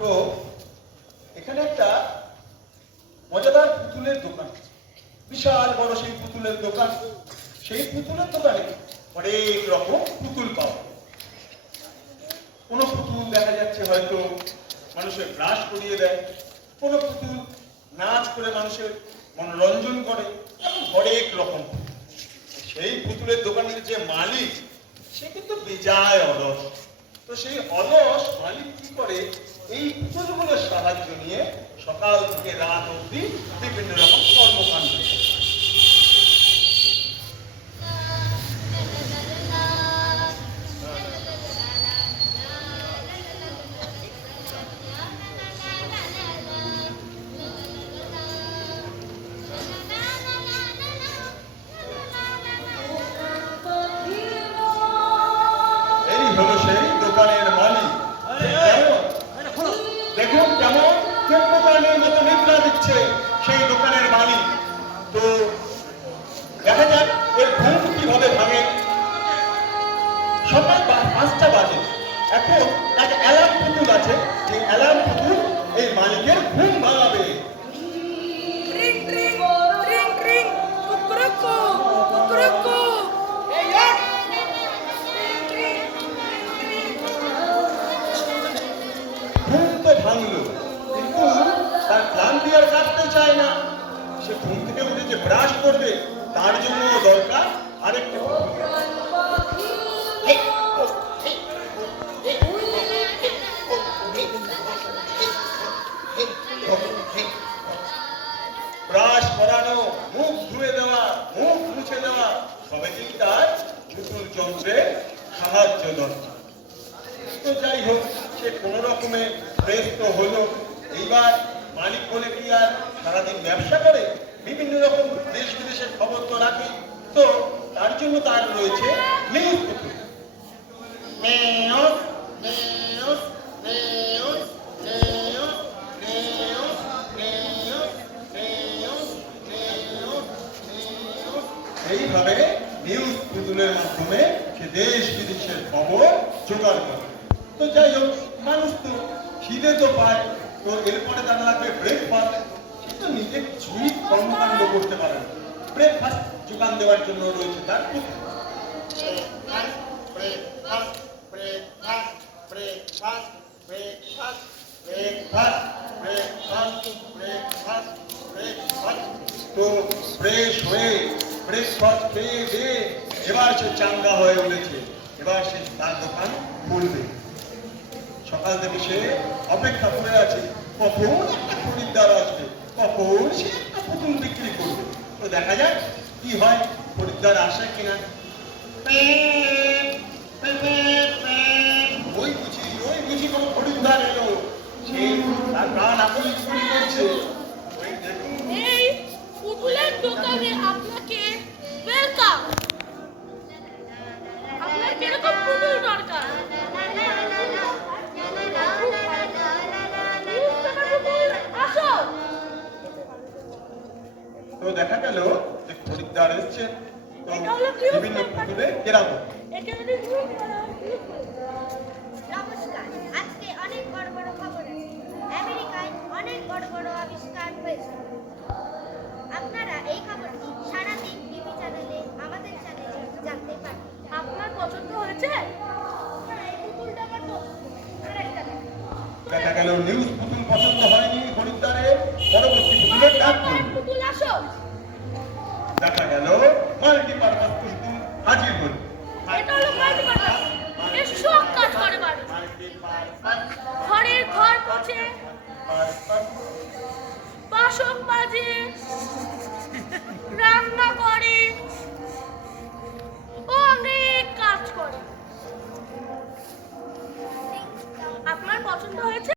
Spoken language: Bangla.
তো এখানে একটা মজাদার পুতুলের দোকান, বিশাল বড় সেই পুতুলের দোকান। সেই পুতুলের দোকানে অনেক রকম পুতুল পাওয়া। কোনো পুতুল দেখা যাচ্ছে হয়তো মানুষের ব্রাশ করিয়ে দেয়, কোনো পুতুল নাচ করে মানুষের মনোরঞ্জন করে, অনেক রকম। সেই পুতুলের দোকানের যে মালিক, সে কিন্তু বেজায় অলস। তো সেই অলস মালিক কি করে, এই পুতুলগুলোর সাহায্য নিয়ে সকাল থেকে রাত অবধি বিভিন্ন রকম কর্মকাণ্ড। এই হলো সেই দোকানের মালিক। দেখুন কেমন কুম্ভকর্ণের মতো নিদ্রা দিচ্ছে সেই দোকানের মালিক। তো দেখা যাক এর ঘুম কিভাবে ভাঙে। সকাল 5টা বাজে, এখন এক অ্যালার্ম পুতুল আছে, যে অ্যালার্ম পুতুল এই মালিকের ঘুম ভাঙাবে। ঘুম তো ভাঙলো, কিন্তু তার ক্লান্তি আর কাটতে চায় না। সে ঘুম থেকে উঠে যে ব্রাশ করবে, তার জন্য দরকার আরেকটা ব্রাশ করানো, মুখ ধুয়ে দেওয়া, মুখ মুছে দেওয়া, সবে কিন্তু তার পুতুল যন্ত্রের সাহায্য দরকার। তো যাই হোক, সে কোন রকমে ফ্রেশ তো হলো। এইবার মালিক বলে কি আর সারাদিন ব্যবসা করে, বিভিন্ন রকম দেশ বিদেশের খবর তো রাখে। তো তার জন্য তার রয়েছে নিউজ পুতুল। এইভাবে নিউজ পুতুলের মাধ্যমে সে দেশ বিদেশের খবর জোগাড় করে। তো যাই হোক, মানুষ তো খিদে তো পায়, তো এরপরে তার লাগবে ব্রেকফাস্ট। সে তো নিজে কিছুই কর্মকাণ্ড করতে পারে না, ব্রেকফাস্ট যোগান দেওয়ার জন্য রয়েছে তার পুতুল। তো ফ্রেশ হয়ে ব্রেকফাস্ট পেয়ে দিয়ে এবার সে চাঙ্গা হয়ে উঠেছে। এবার সে তার দোকান খুলবে। সকাল থেকে সে অপেক্ষা করে আছে, কখন একটা খরিদ্দার আসবে, কখন সে একটা পুতুল বিক্রি করবে। তো দেখা যাক কি হয়, খরিদ্দার আসে কিনা। ওই বুঝি কোনো খরিদ্দার এলো, সে তার প্রাণ আকুলি করছে। ওই দেখুন, এই পুতুলের দোকানে আপনাকে ওয়েলকাম। আপনার কিরকম পুতুল দরকার? আসো। তো দেখা গেল যে খরিদ্দার এসছে। তো বিভিন্ন পুতুলে কেরামত। নমস্কার, আজকে অনেক বড় বড় খবর আছে। আমেরিকায় অনেক বড় বড় আবিষ্কার হয়েছে। আপনারা এই খবরটি সারাদিন টিভি চ্যানেলে, আমাদের চ্যানেলে জানতে পারেন। আপনার পছন্দ হয়েছে? এই পুতুলটা আমার পছন্দ। আরেকটা দেখা গেল নিউজ পুতুল পছন্দ হয়নি খরিদ্দারের, পরবর্তী পুতুলের ডাক পড়ল। পুতুল আসো। দেখা গেল মাল্টিপারপাস